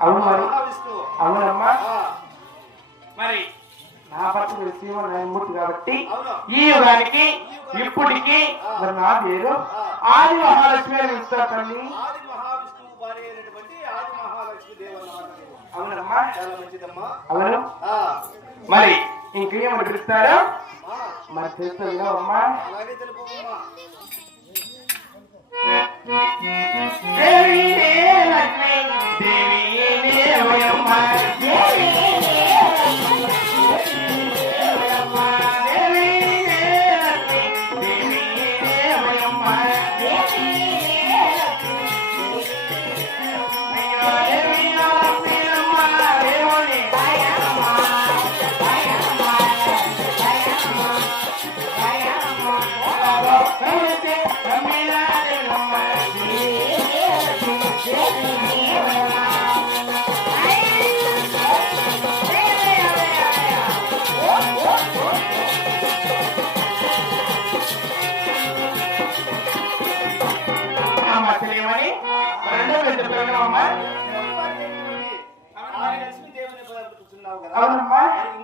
అవును మరి విష్ణువు. అవునమ్మా మరి నా భర్త శ్రీమూర్తి కాబట్టి అవును. ఈ యుగానికి ఇప్పటికి మరి నా పేరు ఆది మహాలక్ష్మి అని ఇస్తారు తల్లి. ఆది మహావిష్ణువు భార్య అయినటువంటి ఆది మహాలక్ష్మి దేవన్నమాట. అవునమ్మా చాలా మంచిదమ్మా. అవును ఆ మరి ఇంకేమని పిలుస్తారు ఆ, మరి తెలుస్తుందా అమ్మా? అలాగే తెలుపమ్మా. దేవి లక్ష్మి దేవి దేవయమ్మ దేవి ఆది లక్ష్మీ దేవుని కూర్చున్నావు కదా. అవునమ్మా మరి